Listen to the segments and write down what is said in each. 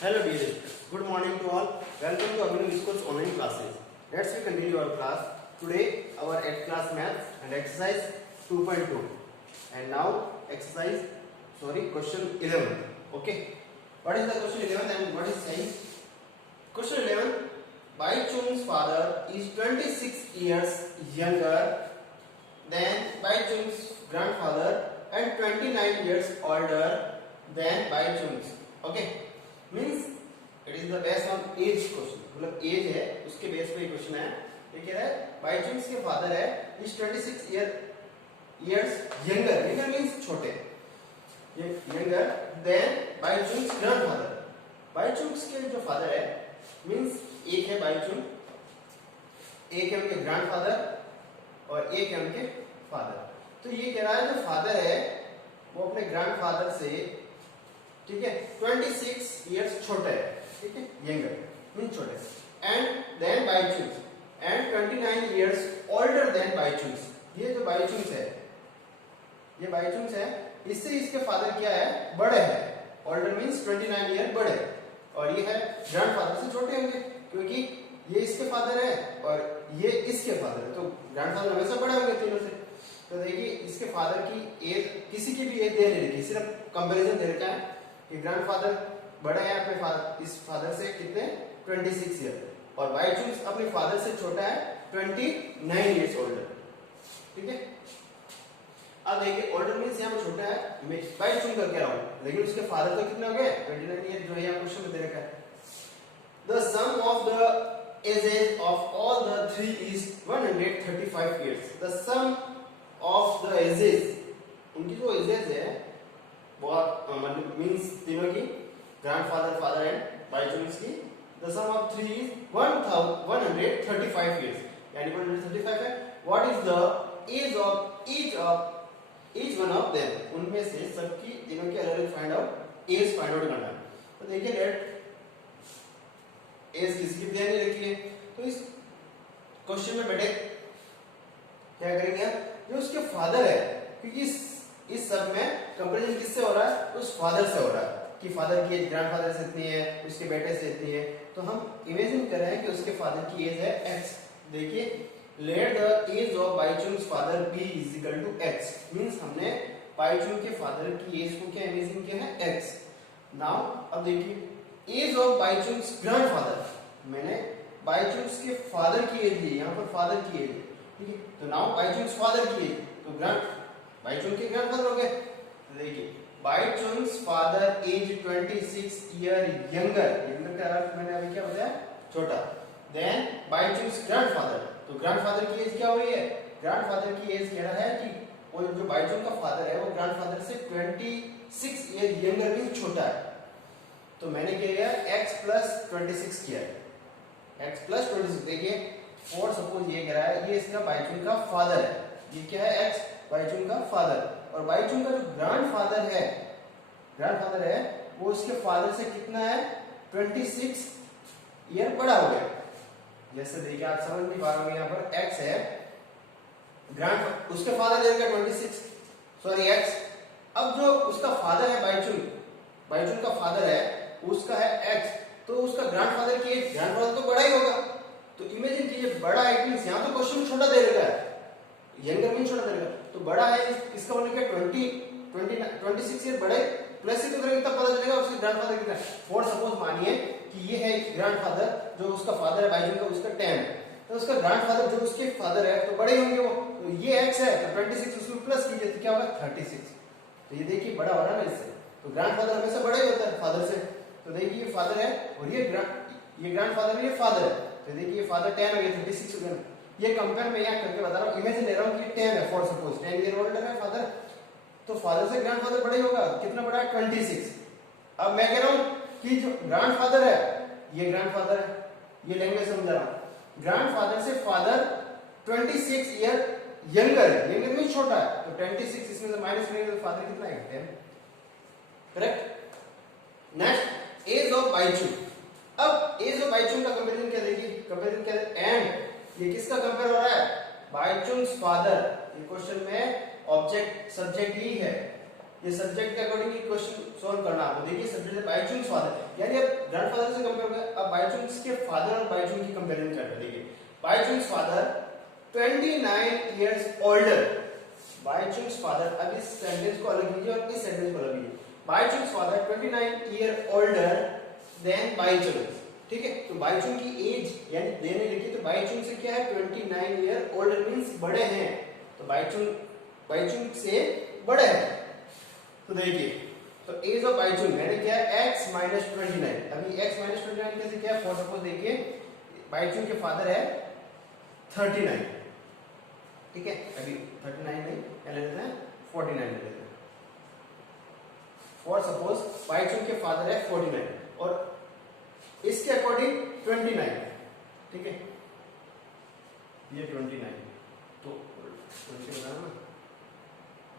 Hello dear students, good morning to all. Welcome to Abhinav School's online classes. Let's we continue our class. Today our 8th class maths and exercise 2.2. And now question 11. Okay. What is the question 11 and what is saying? Question 11. Baichung's father is 26 years younger than Baichung's grandfather and 29 years older than Baichung's. Okay. Means it is the based on age question, मतलब age है उसके base पे question है। ये कह रहा है बाइचुंग्स के फादर है is 26 years younger, younger means छोटे, ये younger than Bhaichung's grandfather. Bhaichung's के जो फादर है मींस एक है बाइचुंग, एक है उनके ग्रैंडफादर और एक है उनके फादर। तो ये कह रहा है जो फादर है वो अपने ग्रैंडफादर से, ठीक है, 26 इयर्स छोटा है, ठीक है, यंगर मीन छोटे, and than Bhaichung's and 29 years older than Bhaichung's. ये जो बाइचुंग्स है, ये बाइचुंग्स है, इससे इसके फादर क्या है, बड़े हैं। ओल्डर मींस 29 ईयर बड़े, और ये है ग्रैंडफादर से छोटे होंगे क्योंकि ये इसके फादर है और ये इसके फादर है, तो ग्रैंडफादर हमेशा बड़े होंगे तीनों से। तो देखिए इसके फादर की एज, किसी की भी एज दे नहीं रखी, सिर्फ कंपैरिजन दे रखा है कि ग्रैंडफादर बड़ा है अपने फादर, इस फादर से कितने 26 ईयर, और बाइचुंग्स अपने फादर से छोटा है 29 इयर्स ओल्डर, ठीक है। अब देखिए ओल्डर मींस यहाँ पे छोटा है, मैं बाइचुंग कर कह रहा हूं, लेकिन उसके फादर तो कितने हो गए 29 ईयर, जो है यहाँ क्वेश्चन में दे रखा है। The sum of the ages of all the three is 135 years. The sum of the ages, उनकी जो एजेस है बहुत मतलब मींस तीनों की, ग्रैंडफादर, फादर एंड बाइचुंग्स की, the sum of three is 135 years, यानी 135 है। What is the age of each one of them, उनमें से सबकी तीनों की अलग-अलग find out age find out करना है। तो देखिए लेट एज किसकी ध्यान नहीं रखी है, तो इस क्वेश्चन में बेटे क्या करेंगे, जो उसके फादर है, क्योंकि इस सब में कंपैरिजन किससे हो रहा है, उस फादर से हो रहा है कि फादर की एज ग्रैंडफादर से इतनी है, उसके बेटे से इतनी है, तो हम इमेजिन कर रहे हैं कि उसके फादर की एज है x। देखिए let the age of Bhaichung's father B is equal to x, means हमने बाइचुंग के फादर की एज को क्या इमेजिन किया है, x। नाउ अब देखिए एज ऑफ बाइचुंग्स ग्रैंडफादर, मैंने बाइचुंग्स के फादर की एज ली, यहाँ पर फादर की एज, ठीक है। तो नाउ बाइचुंग्स फादर की एज, तो बाइचुंग के ग्रैंडफादर हो गए। तो देखिए Bhaichung's father age 26 year younger, younger का अर्थ मैंने अभी क्या बताया, छोटा, देन बाइचुंग्स ग्रैंडफादर, तो ग्रैंडफादर की एज क्या हो रही है, ग्रैंडफादर की एज कह रहा है कि वो जो बाइचुंग का फादर है वो ग्रैंडफादर से 26 ईयर यंगर मींस छोटा है। तो मैंने क्या किया, x प्लस 26 किया, x प्लस 26। देखिए और सपोज ये कह रहा है ये इसका बाइचुंग का फादर है, ये क्या है x बाइचुंग का फादर, और बाइचुंग का जो ग्रैंडफादर है वो उसके फादर से कितना है, 26 ईयर बड़ा हो गया। जैसे देखिए आप समझ नहीं पा रहे होंगे, यहाँ पर x है, ग्रैंड उसके फादर दे रखा 26, सॉरी x। अब जो उसका फादर है बाइचुंग का फादर है उसका है x, तो उसका ग्रैंडफादर की एज, ग्रैंडफादर तो बड़ा ही होगा, तो इमेजिन कीजिए बड़ा है मींस यहाँ तो क्वेश्चन छोटा दे रखा है, यंगर मीन छोटा दे रखा है, तो बड़ा है इसका मतलब क्या 26 ईयर बड़े, प्लस ही तो करेंगे तब पता चलेगा उसके ग्रैंडफादर कितना है। फॉर सपोज मानिए कि ये है ग्रैंडफादर, जो उसका फादर है बाइचुंग का, उसका 10 है, तो उसका ग्रैंडफादर जो उसके फादर है तो बड़े होंगे वो, तो ये x है तो 26 उसमें प्लस कीजिए तो क्या होगा 36। तो ये देखिए बड़ा हो रहा है ना इससे, तो ग्रैंडफादर हमेशा बड़ा ही होता है फादर से। तो देखिए ये फादर है और ये ग्रैंडफादर, ये फादर है, तो देखिए ये फादर 10 हो गया, 36 हो गया। ये कंपेयर मैं यहाँ करके बता रहा हूँ, इमेजिन ले रहा हूँ कि 10 है, फॉर सपोज 10 ईयर ओल्डर है फादर, तो फादर से ग्रैंडफादर बड़ा ही होगा, कितना बड़ा है 26। अब मैं कह रहा हूँ कि जो ग्रैंडफादर है, ये ग्रैंडफादर है, ये लैंग्वेज समझा रहा हूँ, ग्रैंडफादर से फादर 26 ईयर यंगर है, यंगर मींस छोटा है, तो 26 इसमें से माइनस करेंगे तो फादर कितना है 10, correct. Next age of Baichung, अब एज ऑफ बाइचुंग का कंपैरिजन क्या, देखिए कंपैरिजन क्या है, एंड ये किसका कंपेयर हो रहा है, बाइचुंग्स फादर। ये क्वेश्चन में ऑब्जेक्ट सब्जेक्ट ही है, ये सब्जेक्ट के अकॉर्डिंग ये क्वेश्चन सॉल्व करना आपको। देखिए सब्जेक्ट है बाइचुंग्स फादर, यानी अब ग्रैंडफादर से कंपेयर होगा। अब बाइचुंग्स के फादर और बाइचुंग की कंपैरिजन करते हैं। देखिए Bhaichung's father 29 years older, Bhaichung's father, अब इस सेंटेंस को अलग लीजिए और इस सेंटेंस को अलग लीजिए। Bhaichung's father 29 year older than Bhaichung, ठीक है। तो बाइचुंग की एज यानी देने लिखी तो बाइचुंग से क्या है 29 ईयर ओल्डर मींस बड़े हैं, तो बाइचुंग से बड़े हैं। तो देखिए तो एज ऑफ बाइचुंग यानी क्या है x माइनस 29। अभी x माइनस 29 कैसे क्या है, फॉर सपोज देखिए बाइचुंग के फादर है 39, ठीक है। अभी 39 नहीं क्या ले लेते हैं 49 ले लेते हैं। फॉर सपोज बाइचुंग के फादर है 49 और इसके अकॉर्डिंग 29, ठीक है। ये 29 तो 20 बना ना,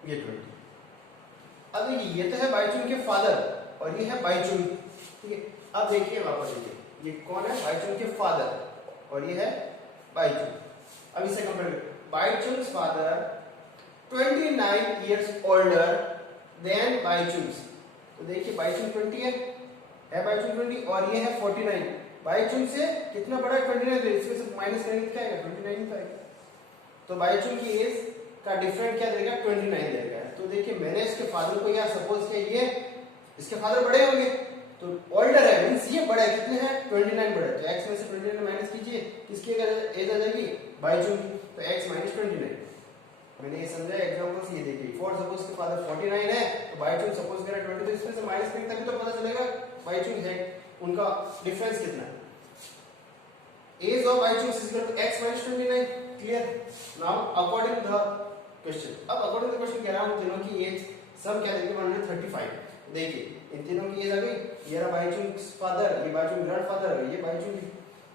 ये 20। अब ये तो है बाइचुंग के फादर और ये है बाइचुंग, ठीक है। अब देखिए वापस देखिए ये कौन है बाइचुंग के फादर और ये है बाइचुंग। अब इसे कंपेयर करें, Bhaichung's father 29 years older than Bhaichung's, तो देखिए बाइचुंग 20 है बाइचुंग 20 और ये है 49। बाइचुंग से कितना बड़ा है 29, तो इसमें से माइनस करेंगे क्या आएगा 29 आएगा। तो बाइचुंग की एज का डिफरेंट क्या देगा 29 देगा। तो देखिए मैंने इसके फादर को यहाँ सपोज किया, ये इसके फादर बड़े होंगे तो ओल्डर है मींस ये बड़ा है, कितने हैं 29 बड़ा है, तो x में से 29 माइनस कीजिए, किसकी एज आ जाएगी बाइचुंग की, तो x माइनस 29। मैंने ये समझा एग्जांपल से। ये देखिए फॉर सपोज के फादर 49 है तो बाइचुंग सपोज करें 20, तो इसमें से माइनस करेंगे तभी तो पता चलेगा बाइचुंग है उनका डिफरेंस कितना है। Age of Baichung is equal to x minus 29, clear. Now according to the question, अब अकॉर्डिंग टू द क्वेश्चन कह रहा हूं तीनों की एज सम क्या देखिए 135। देखिए इन तीनों की एज आ गई, ये रहा बाइचुंग फादर, ये बाइचुंग ग्रैंडफादर, ये बाइचुंग।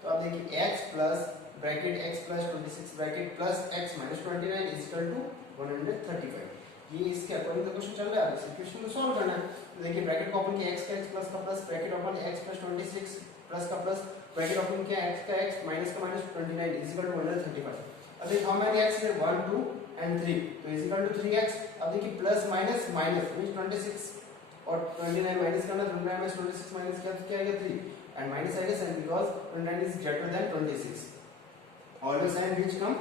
तो आप देखिए x plus bracket x plus 26 bracket plus x minus 29 is equal to 135। ये इसके अकॉर्डिंग द क्वेश्चन चल रहा है, इस क्वेश्चन को सॉल्व करना है। तो देखिए ब्रैकेट को ओपन किया x का x प्लस का plus, bracket open x plus 26 plus का प्लस, ब्रैकेट ओपन किया x का x माइनस का माइनस 29 इज इक्वल टू 135। अब देखिए हाउ मेनी x है 1 2 and 3, तो इज इक्वल टू 3x। अब देखिए प्लस माइनस माइनस मींस 26 और 29 माइनस करना, 29 माइनस 26 माइनस किया तो क्या आएगा 3 and minus I guess and because 29 is greater than 26. Always sign which come,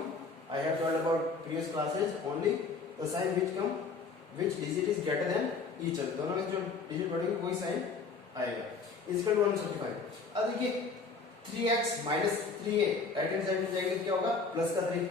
I have told about previous classes, only the sign which come which digit is greater than each other, दोनों में जो digit बढ़ेगी वही sign आएगा। Is equal to 135। अब देखिए 3x minus 3a right hand side में जाएंगे तो क्या होगा प्लस का 3,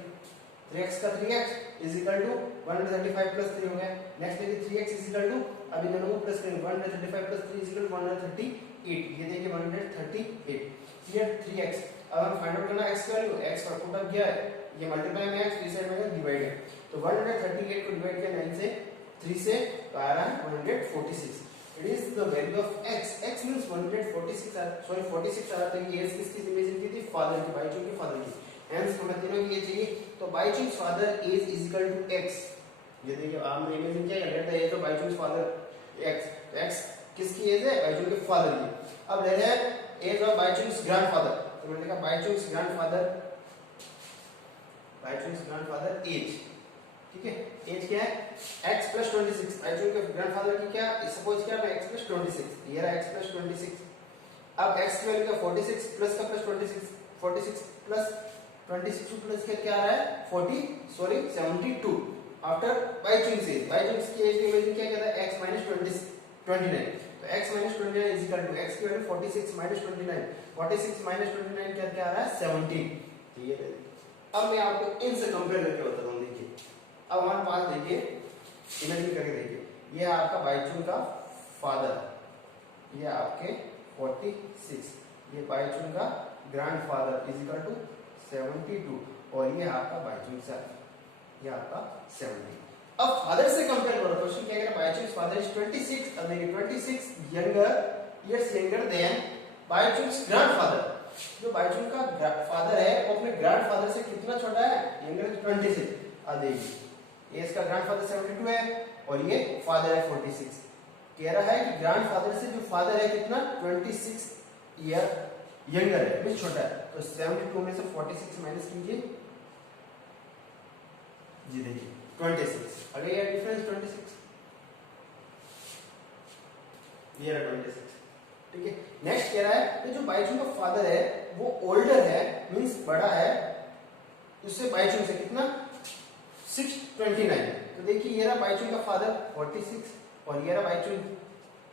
3x का 3x is equal to 135 plus 3 हो गया। नेक्स्ट देखिए 3x इज इक्वल टू, अब इन दोनों को प्लस करेंगे 135 प्लस 3 इज इक्वल टू 138, ये देखिए 138, क्लियर 3x। अब हम फाइंड आउट करना x की वैल्यू, x का पुट अप किया है, ये मल्टीप्लाई में x इस साइड में डिवाइड है, तो 138 को डिवाइड किया 9 से 3 से तो आ रहा है 146। It is the value of x, x means 146 sorry 46 आ रहा था। ये एज किसकी इमेजिन की थी फादर की, बाइचुंग के फादर की, हेंस हमें तीनों की ये चाहिए। तो Baichung father age is equal to x, ये देखिए आपने इमेजिन किया let the age of Baichung father x, तो x किसकी एज है बाइचुंग के फादर की। अब ले रहे हैं एज ऑफ बाइचुंग्स ग्रैंडफादर, तो मैंने लिखा बाइचुंग्स ग्रैंडफादर एज, ठीक है। एज क्या है x प्लस 26, बाइचुंग के ग्रैंडफादर की क्या सपोज क्या है x प्लस 26, ये रहा x प्लस 26। अब x की वैल्यू का 46 प्लस का प्लस 26, 46 प्लस 26 प्लस क्या आ रहा है 72 आफ्टर बाइचुंग्स एज। बाइचुंग्स की एज की वैल्यू क्या कहता है x माइनस 29, तो x minus 29 is equal to x की वैल्यू 46 माइनस 29, 46 माइनस 29 क्या आ रहा है 17, तो ये अब मैं आपको इनसे कंपेयर करके बताता हूं। देखिए अब हमारे पास देखिए इमेजिन करके देखिए, ये है आपका बाइचुंग का फादर, ये आपके 46, ये बाइचुंग का ग्रैंडफादर इज इक्वल टू 72 और ये आपका बाइचुंग सर, ये आपका 70। अब फादर से कंपेयर करो, क्वेश्चन क्या कह रहा है बाइचुंग फादर इज 26, अब देखिए 26 years younger than Bhaichung's grandfather. जो बाइचुंग का फादर है वो अपने ग्रैंडफादर से कितना छोटा है, यंगर 26। अब देखिए ये इसका ग्रैंडफादर 72 है और ये फादर है 46। कह रहा है कि ग्रैंडफादर से जो फादर है कितना 26 ईयर यंगर है, मींस छोटा है, तो 72 में से 46 माइनस कीजिए, जी देखिए 26 अगर ये डिफरेंस 26 ईयर 26। ठीक है, नेक्स्ट कह रहा है कि जो बाईचुंग का फादर है वो ओल्डर है, मींस बड़ा है उससे बाईचुंग से कितना 629। तो देखिए ये रहा बाईचुंग का फादर 46 और ये रहा बाईचुंग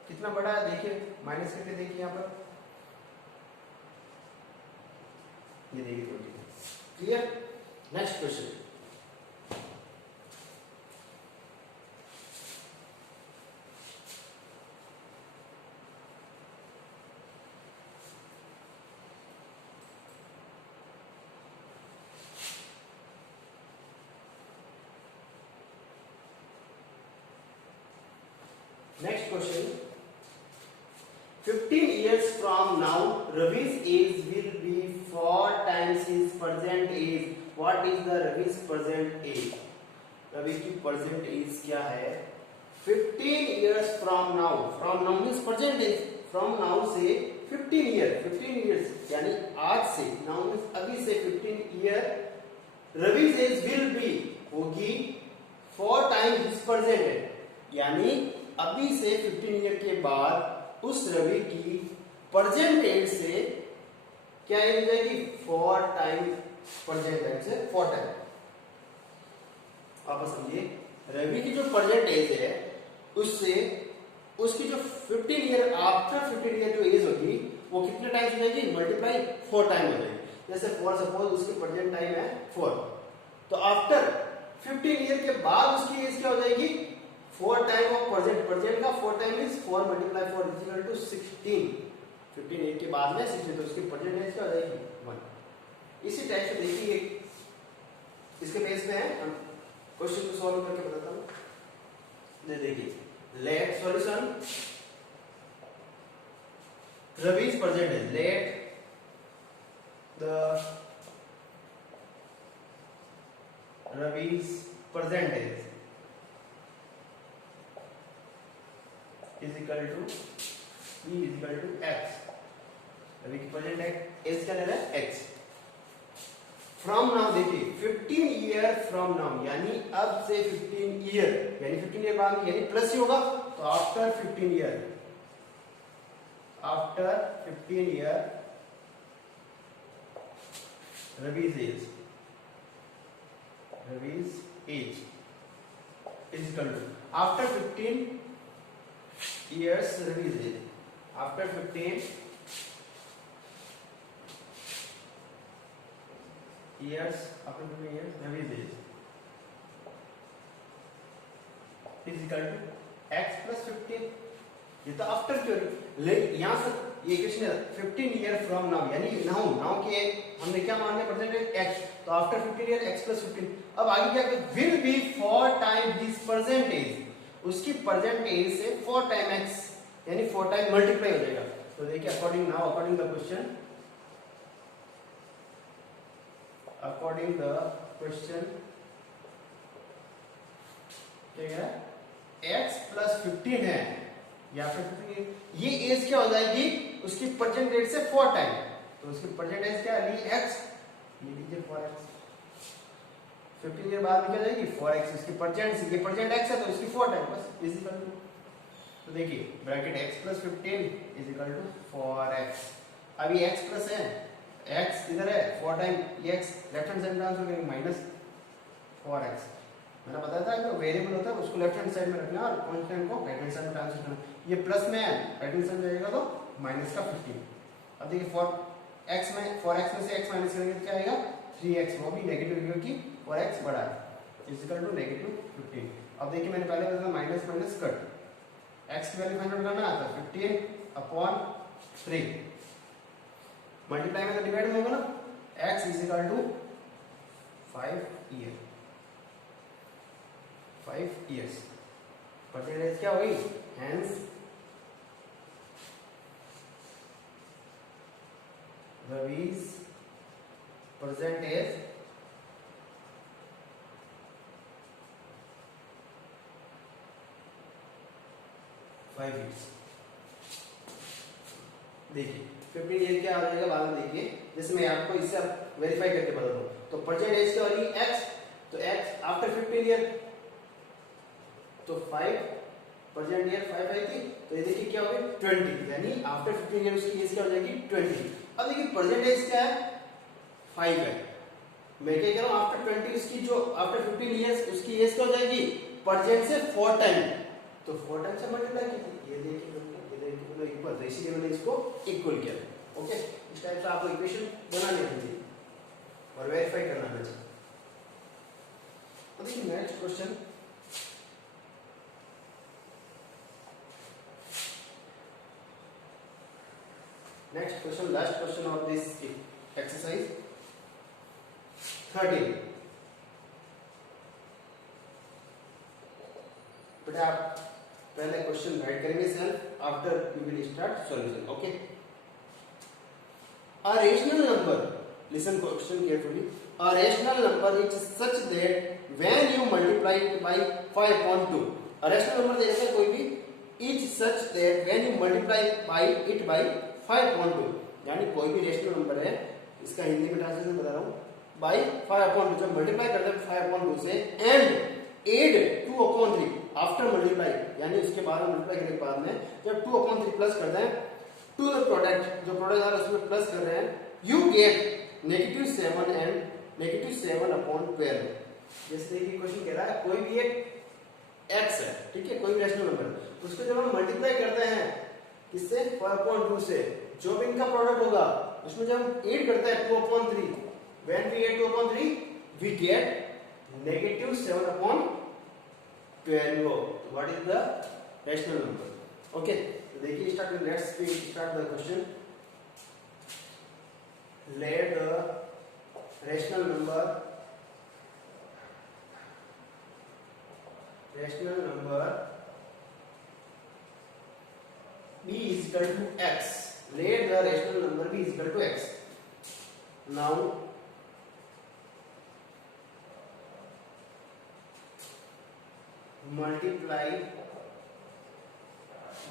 कितना बड़ा है, देखिए माइनस करके देखिए यहाँ पर ये देखिए 20। Clear. Next question, next question, 15 years from now Ravi's age will be 4 times his present age. What is the Ravi's present age? Ravi की present age क्या है? 15 years from now, from now means present age, from now से 15 years यानी आज से, now means अभी से 15 year Ravi's age will be होगी 4 times his present age, यानी अभी से 15 ईयर के बाद उस रवि की प्रेजेंट एज से क्या एज हो जाएगी 4 टाइम प्रेजेंट एज से 4 टाइम। आप समझिए रवि की जो प्रेजेंट एज है उससे उसकी जो 15 ईयर आफ्टर 15 ईयर जो एज होगी वो कितने टाइम्स हो जाएगी, मल्टीप्लाई 4 टाइम हो जाएगी। जैसे फॉर सपोज उसकी प्रेजेंट टाइम है 4, तो आफ्टर 15 ईयर के बाद उसकी एज क्या हो जाएगी 4 टाइम ऑफ प्रेजेंट का 4 time is 4 multiply 4 is equal to 16। 15 year के बाद में 16, तो उसकी प्रेजेंट एज क्या हो जाएगी 1। इसी टाइप से देखिए इसके बेस पे है, हम क्वेश्चन को सॉल्व करके बताता हूं। देखिए let solution Ravi's present age, let the Ravi's present age is equal to b is equal to x। अभी की प्रेजेंट एज क्या ले रहा है x। फ्रॉम नाउ देखिए 15 ईयर फ्रॉम नाउ यानी अब से 15 ईयर यानी 15 ईयर बाद यानी प्लस ही होगा, तो after 15 year, after 15 year Ravi's age is equal to after 15 years Ravi's age, after 15 years after 15 years Ravi's age is equal to x plus 15। ये तो आफ्टर क्यों यहाँ से ये क्वेश्चन है 15 ईयर फ्रॉम नाउ यानी नाउ के हमने क्या मान लिया प्रेजेंट x, तो आफ्टर 15 ईयर x plus 15। अब आगे क्या will be 4 time his present age, उसकी प्रेजेंट एज से 4 टाइम x यानी 4 टाइम मल्टीप्लाई हो जाएगा। तो देखिए अकॉर्डिंग द क्वेश्चन क्या है x plus 15 है या फिर ये एज क्या हो जाएगी उसकी प्रेजेंट एज से 4 टाइम, तो उसकी प्रेजेंट एज क्या ली x, ये लीजिए 4x। 15 ईयर बाद में क्या जाएगी 4x, इसकी प्रेजेंट x है तो इसकी 4 टाइम बस इज इक्वल टू, तो देखिए bracket x plus 15 is equal to 4x। अभी x प्लस है x इधर है 4 टाइम ये x left hand side transfer करेंगे माइनस 4x। मैंने बताया था कि वेरिएबल होता है उसको लेफ्ट हैंड साइड में रखना और कांस्टेंट को राइट हैंड साइड में ट्रांसफर करना। ये प्लस में है राइट हैंड साइड जाएगा तो माइनस का 15। अब देखिए 4x में से x माइनस करेंगे तो क्या आएगा 3x, वो भी नेगेटिव क्योंकि 4x बड़ा है इज इक्वल टू नेगेटिव 15। अब देखिए मैंने पहले बताया था माइनस माइनस कट, x की वैल्यू फाइंड आउट करना आता है 15/3 मल्टीप्लाई में तो डिवाइड होगा ना, x is equal to 5 year 5 years। Percentage क्या हुई, hence Ravi's present age five years. देखिए 15 ईयर क्या आ जाएगा बाद में देखिए, जैसे मैं आपको इससे वेरीफाई करके बता दूं तो प्रेजेंट एज क्या हो रही है x, तो x आफ्टर 15 ईयर तो 5 प्रेजेंट ईयर 5 आई थी तो ये देखिए क्या हो गया 20, यानी आफ्टर 15 ईयर उसकी एज क्या हो जाएगी 20। अब देखिए प्रेजेंट एज क्या है 5 है। मैं क्या कह रहा हूँ आफ्टर 20 उसकी जो आफ्टर 15 इयर्स उसकी एज क्या हो जाएगी प्रेजेंट से 4 टाइम, तो 4 टाइम से मल्टीप्लाई कीजिए। ये देखिए इक्वल, तो इसीलिए मैंने इसको इक्वल किया। ओके, इस टाइप से आपको इक्वेशन बनानी चाहिए और वेरीफाई करना आना चाहिए। तो देखिए next question, last question of this exercise 13। बेटा आप पहले क्वेश्चन राइट करेंगे self, after you will start solution. Okay, a rational number, listen question carefully, a rational number is such that when you multiply it by 5 upon 2, a rational number दे रखा है कोई भी, is such that when you multiply by it by 5 upon 2, यानी कोई भी rational number है, इसका हिंदी में ट्रांसलेशन बता रहा हूँ, by 5 upon 2, जब मल्टीप्लाई करते हैं 5 upon 2 से, and add 2 upon 3 after multiply, यानी उसके बाद मल्टीप्लाई करने के बाद में जब 2 upon 3 प्लस करते हैं टू द प्रोडक्ट, जो प्रोडक्ट आ रहा है उसमें प्लस कर रहे हैं, यू गेट -7 एंड -7 अपॉन 12। जैसे कि क्वेश्चन कह रहा है कोई भी एक x है, ठीक है, कोई भी रैशनल नंबर, उसको जब हम मल्टीप्लाई करते हैं किससे 5/2 से, जो भी इनका प्रोडक्ट होगा उसमें जब हम ऐड करते हैं 2/3, when we add 2/3 we get -7 upon 12। What is the rational number? Okay, देखिए start, let's start the question. Let the rational number b is equal to x, let the rational number b is equal to x. Now multiply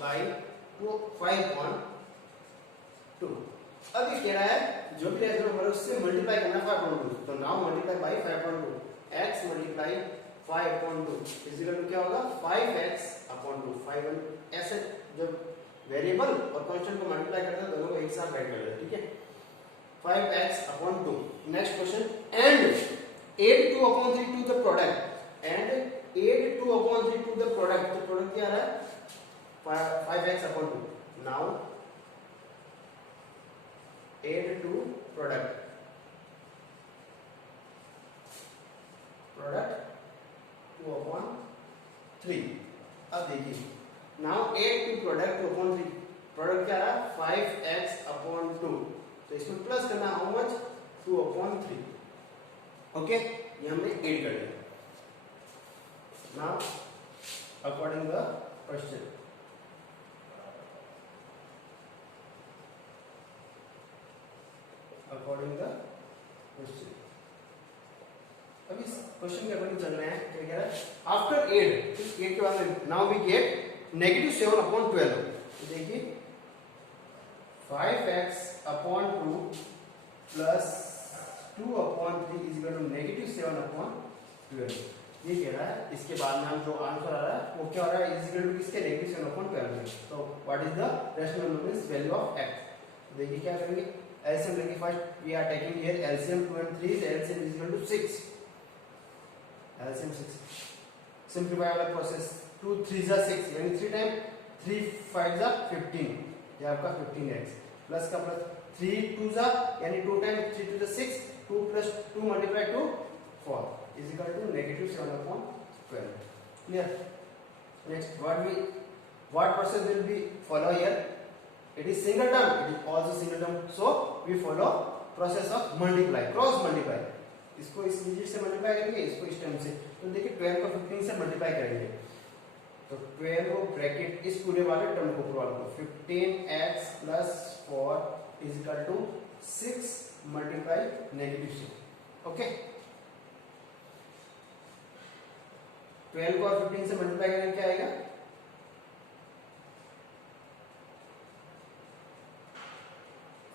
by 5/2। अब ये कह रहा है जो भी rational number है उससे मल्टीप्लाई करना 5/2, तो now multiply by 5/2, x multiply 5/2 is equal to क्या होगा 5x/2। 5 ऐसे जब वेरिएबल और कांस्टेंट को मल्टीप्लाई करते हैं दोनों को एक साथ ऐड कर देते हैं, ठीक है, 5x/2। Next question, and add 2/3 to the product, and add 2/3 to the product, तो प्रोडक्ट क्या आ रहा है 5x/2। now add to product 2/3। अब देखिए now add to product 2/3, product क्या आ रहा है 5x/2, तो इसमें प्लस करना हाउ मच 2/3। ओके, ये हमने ऐड कर दिया। now according the question, according the question, अब इस क्वेश्चन के अकॉर्डिंग चल रहे हैं, क्या कह रहा है आफ्टर 8, इस 8 के बाद में नाउ वी गेट -7/12। तो देखिए 5x/2 plus 2/3 is equal to -7/12। ये कह रहा है इसके बाद में हम जो आंसर आ रहा है वो क्या हो रहा है इज इक्वल टू किसके -7/12। तो what is the rational number is value of x। देखिए क्या करेंगे, LCM लेंगे, first we are taking here LCM 2 and 3 is LCM is equal to 6, LCM 6, simplify वाला प्रोसेस, 2 3 6 यानी 3 टाइम 3 5 15, ये आपका 15x प्लस का प्लस 3 2 यानी 2 time 3 2 6, 2 plus 2 multiply two 4 is equal to -7/12। Clear? Next what process will be follow here? It is single term, it is also single term, so we follow process of multiply, cross multiply। इसको इस digit से multiply करेंगे, इसको इस term से, तो देखिए 12 को 15 से मल्टीप्लाई करेंगे, तो 12 को ब्रैकेट इस पूरे वाले टर्म को पूरा को 15x + 4 is equal to 6 multiply -6। Okay, 12 को और 15 से मल्टीप्लाई करेंगे क्या आएगा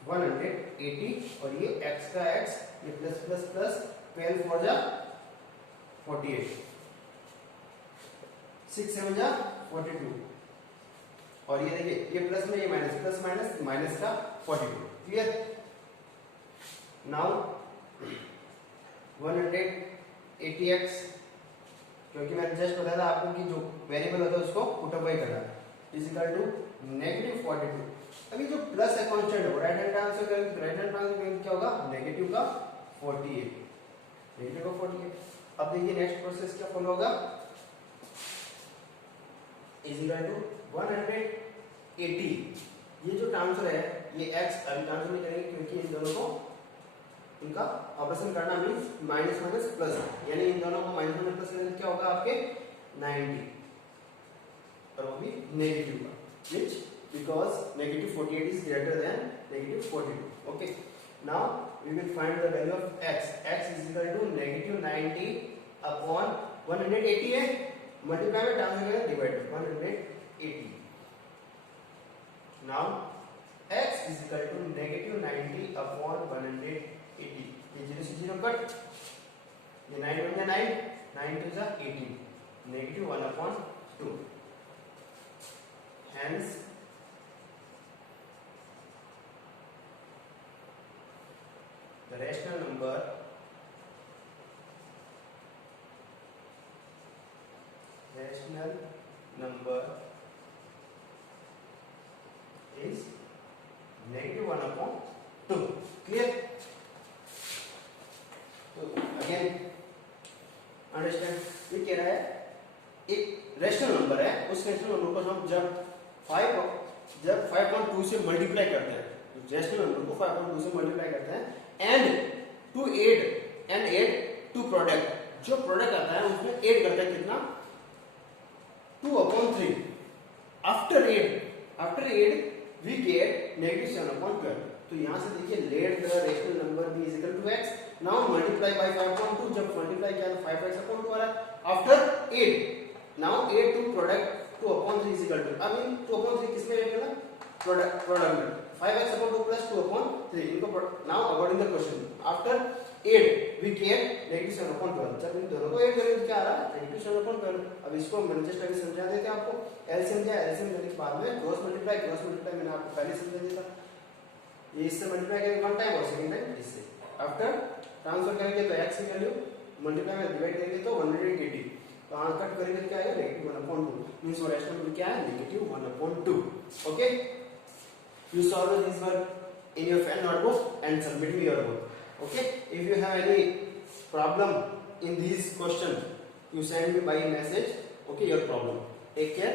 180, और ये x का x, ये प्लस प्लस प्लस 12 4 जा 48, 6 7 जा 42, और ये देखिए ये प्लस में ये माइनस, प्लस माइनस माइनस का 42। क्लियर? नाउ 180x, क्योंकि मैंने जस्ट बताया था आपको कि जो वेरिएबल होता है उसको पुट अप करना है, इज इक्वल टू -42। अभी जो प्लस है कांस्टेंट है, राइट हैंड ट्रांसफर करेंगे, राइट हैंड ट्रांसफर करेंगे क्या होगा, नेगेटिव का 48, नेगेटिव का 48। अब देखिए नेक्स्ट प्रोसेस क्या फॉलो होगा, इज इक्वल टू 180। ये जो ट्रांसफर है ये x अभी ट्रांसफर नहीं करेंगे क्योंकि इन दोनों को इनका ऑपरेशन करना मींस माइनस माइनस प्लस, यानी इन दोनों को माइनस माइनस प्लस करेंगे क्या होगा आपके 90, और वो भी नेगेटिव का, which because -48 is greater than -42. Okay, now we will find the value of x. X is equal to -90 upon 180 है, मल्टीप्लाई में ट्रांसफर करें divide 180. Now x is equal to -90 upon 180. ये 0 से 0 कट, ये 9 1 जा 9, 9 2 जा 18, -1/2. Hence the rational number is -1/2. Clear? तो again understand, ये कह रहा है एक रेशनल नंबर है, उस रेशनल नंबर को हम जब 5.2 से मल्टीप्लाई करते हैं, रेशनल नंबर को 5.2 से मल्टीप्लाई करते हैं and to add to product, जो प्रोडक्ट आता है उसमें ऐड करता है कितना, 2/3. After add we get -7/12. तो यहां से देखिए let the rational number be is equal to x. Now multiply by 5.2, जब मल्टीप्लाई किया तो 5x/2 आ रहा है. After add now add to product 2/3 is equal to, I mean 2/3 किसमें ऐड करना, प्रोडक्ट में 5x/2 plus 2/3 इनको. Now according the question after add we get -7/12. जब इन दोनों को ऐड करेंगे तो क्या आ रहा है, -7/12. अब इसको मैंने जस्ट अभी समझा देते हैं आपको. एलसीएम क्या है, एलसीएम लेने के बाद में क्रॉस मल्टीप्लाई मैंने आपको पहले समझा दिया था. ये इससे मल्टीप्लाई करेंगे वन टाइम और सेकंड टाइम इससे. आफ्टर ट्रांसफर करेंगे तो x की वैल्यू मल्टीप्लाई में डिवाइड करेंगे तो 180, तो यहां कट करेंगे तो क्या आएगा, -1/2. मींस वो रेशनल नंबर क्या है, -1/2. Okay, you solve this work in your pen notebook and submit me your work. Okay, if you have any problem in these questions you send me by message. Okay, your problem. Take care.